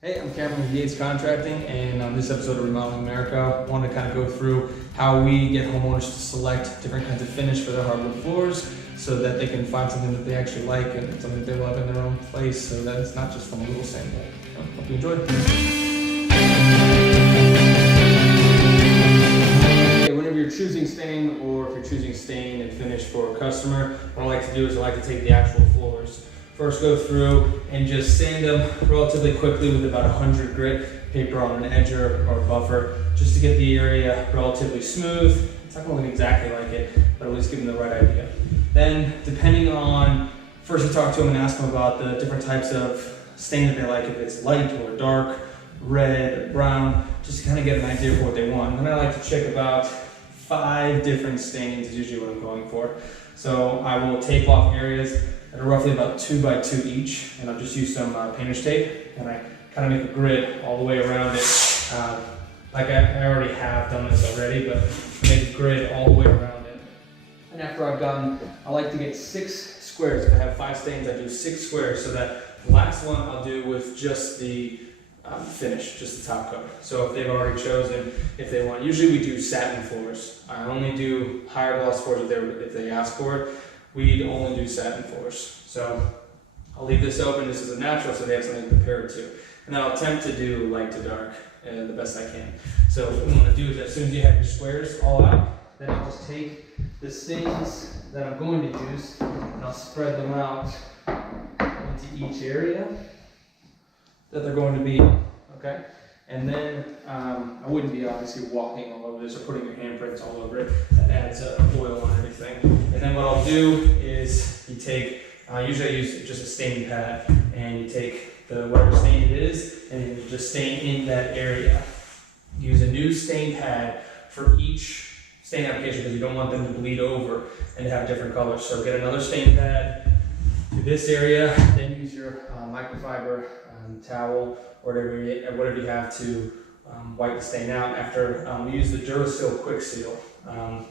Hey, I'm Cameron with Yates Contracting, and on this episode of Remodeling America, I want to kind of go through how we get homeowners to select different kinds of finish for their hardwood floors so that they can find something that they actually like and something that they love in their own place so that it's not just from a little sample. Hope you enjoy. Whenever you're choosing stain or if you're choosing stain and finish for a customer, what I like to do is I like to take the actual floors. First go through and just sand them relatively quickly with about 100 grit paper on an edger or buffer, just to get the area relatively smooth. It's not going to look exactly like it, but at least give them the right idea. Then, depending on, first you talk to them and ask them about the different types of stain that they like, if it's light or dark, red or brown, just to kind of get an idea of what they want. And then I like to check about 5 different stains is usually what I'm going for. So I will tape off areas that are roughly about 2 by 2 each, and I'll just use some painter's tape, and I kind of make a grid all the way around it. Like I already have done this already, but make a grid all the way around it. And after I've done, I like to get 6 squares. If I have 5 stains, I do 6 squares, so that the last one I'll do with just the finish, just the top coat. So if they've already chosen, if they want, usually we do satin floors. I only do higher gloss floors if they ask for it. We'd only do satin floors. So I'll leave this open. This is a natural, so they have something to compare it to. And then I'll attempt to do light to dark the best I can. So what we want to do is as soon as you have your squares all out, then I'll just take the stains that I'm going to use and I'll spread them out into each area that they're going to be in, okay? And then I wouldn't be obviously walking all over this or putting your handprints all over it. That adds oil on everything. And then what I'll do is you take, usually I use just a stain pad, and you take the whatever stain it is, and then you just stain in that area. Use a new stain pad for each stain application because you don't want them to bleed over and to have different colors. So get another stain pad to this area, then use your microfiber towel or whatever you have to wipe the stain out. After we use the DuraSeal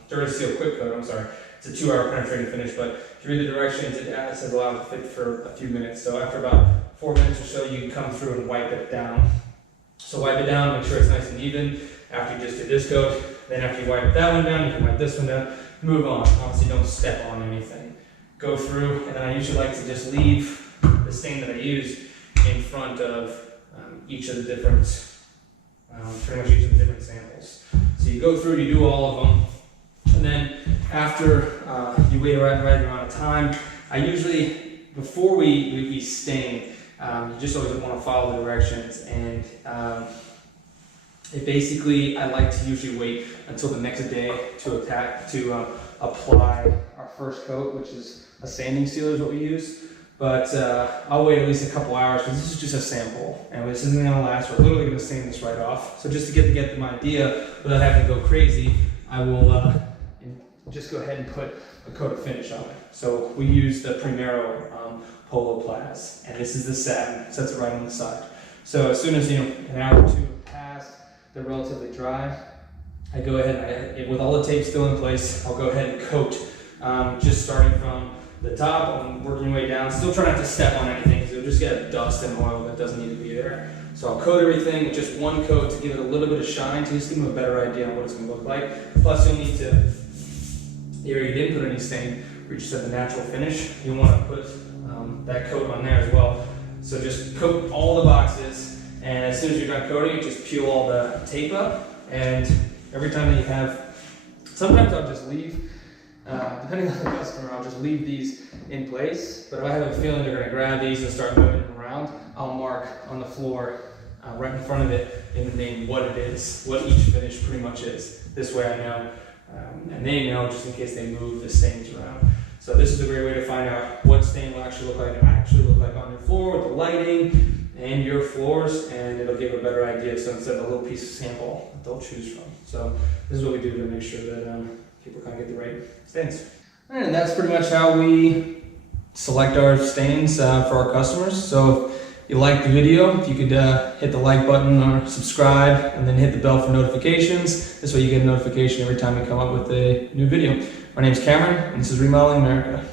DuraSeal Quick Coat, I'm sorry. It's a 2-hour penetrating finish, but if you read the directions, it says allow it to fit for a few minutes. So after about 4 minutes or so, you can come through and wipe it down. So wipe it down, make sure it's nice and even. After you just did this coat, then after you wipe that one down, you can wipe this one down. Move on. Obviously, don't step on anything. Go through, and then I usually like to just leave the stain that I used in front of each of the different, pretty much each of the different samples. So you go through, you do all of them, and then after you wait the right amount of time, I usually, before we stain, you just always want to follow the directions, and it basically, I like to usually wait until the next day to apply our first coat, which is a sanding sealer is what we use. But I'll wait at least a couple hours because this is just a sample, and this isn't going to last. We're literally going to stain this right off. So just to get them idea without having to go crazy, I will just go ahead and put a coat of finish on it. So we use the Primero PoloPlaz, and this is the satin. Sets it right on the side. So as soon as an hour or 2 have passed, they're relatively dry. I go ahead and with all the tape still in place, I'll go ahead and coat, just starting from the top, I'm working my way down, still trying not to step on anything because it'll just get dust and oil that doesn't need to be there. So I'll coat everything with just one coat to give it a little bit of shine, to just give them a better idea on what it's going to look like. Plus you'll need to, the area you didn't put any stain, where you just have the natural finish, you want to put that coat on there as well. So just coat all the boxes, and as soon as you're done coating, just peel all the tape up, and every time that you have, sometimes I'll just leave, depending on the customer, I'll just leave these in place, but if I have a feeling they're going to grab these and start moving them around, I'll mark on the floor right in front of it in the name what it is, what each finish pretty much is. This way I know, and they know just in case they move the stains around. So this is a great way to find out what stain will actually look like on your floor with the lighting and your floors, and it'll give a better idea. So instead of a little piece of sample that they'll choose from. So this is what we do to make sure that people kind of get the right stains. And that's pretty much how we select our stains for our customers. So if you like the video, if you could hit the like button or subscribe, and then hit the bell for notifications. This way you get a notification every time we come up with a new video. My name's Cameron, and this is Remodeling America.